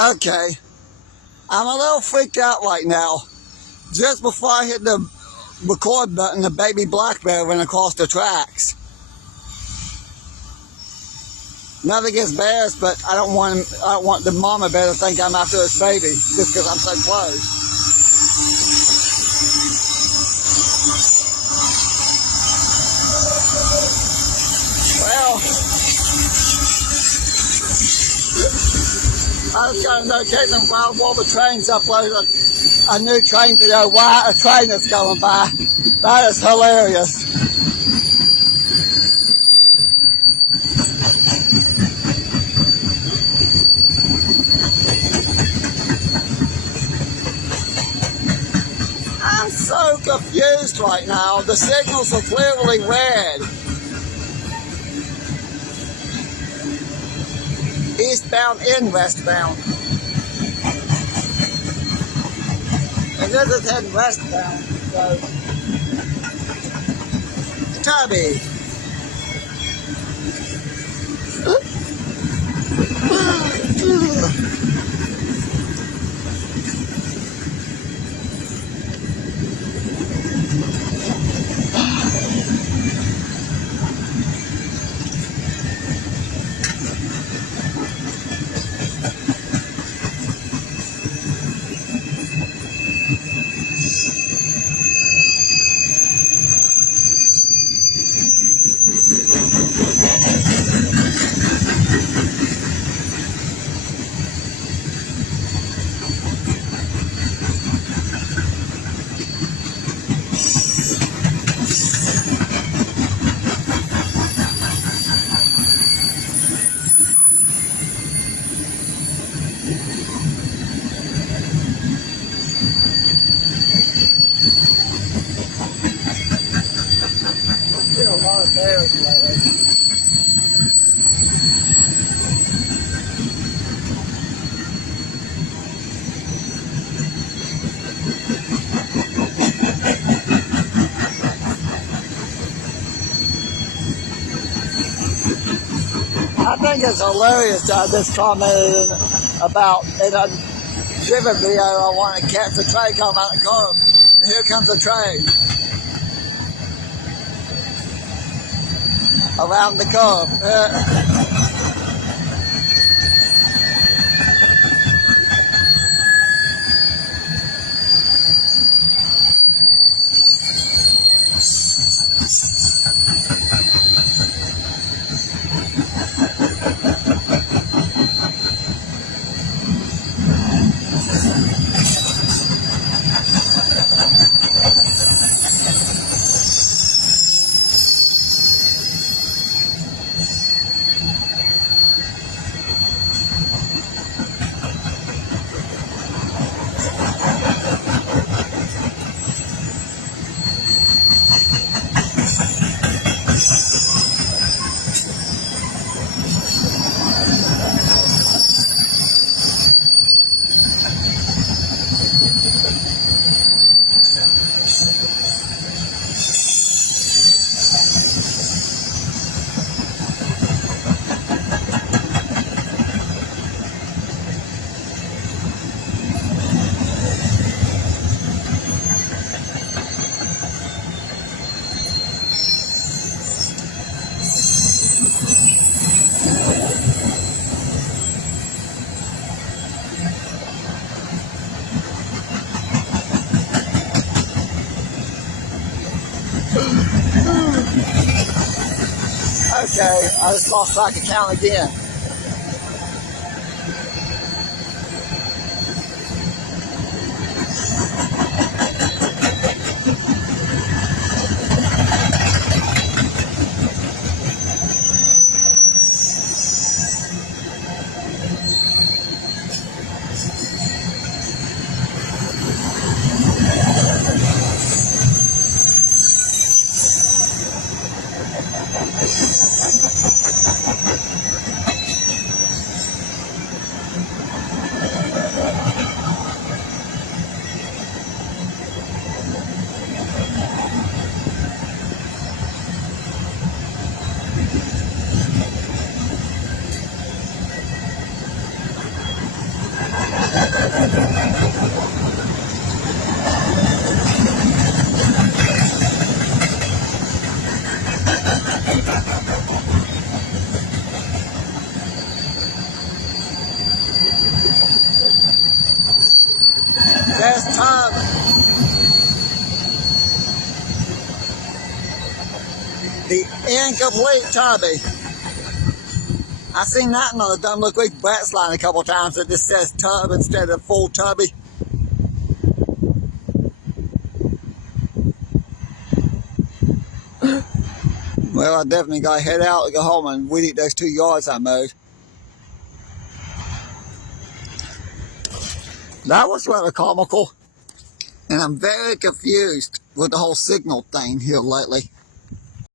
Okay, I'm a little freaked out right now. Just before I hit the record button, the baby black bear went across the tracks. Nothing against bears, but I don't want the mama bear to think I'm after this baby just because I'm so close. Well, I was got a notification while all the trains uploaded a new train video. Why a train is going by? That is hilarious. I'm so confused right now. The signals are clearly red. Eastbound and westbound. And this is heading westbound, so Tubby. There's a lot of bears lately. I think it's hilarious that I just commented about in a driven video. I want to catch a train coming out the curb. And here comes the train. Around the curve. Okay, I just lost track of count again. That's timing. The incomplete tubby. I seen that on the Dumb Look Week Bratz line a couple times that just says tub instead of full tubby. Well, I definitely got to head out and go home and weed eat those 2 yards I mowed. That was rather comical, and I'm very confused with the whole signal thing here lately.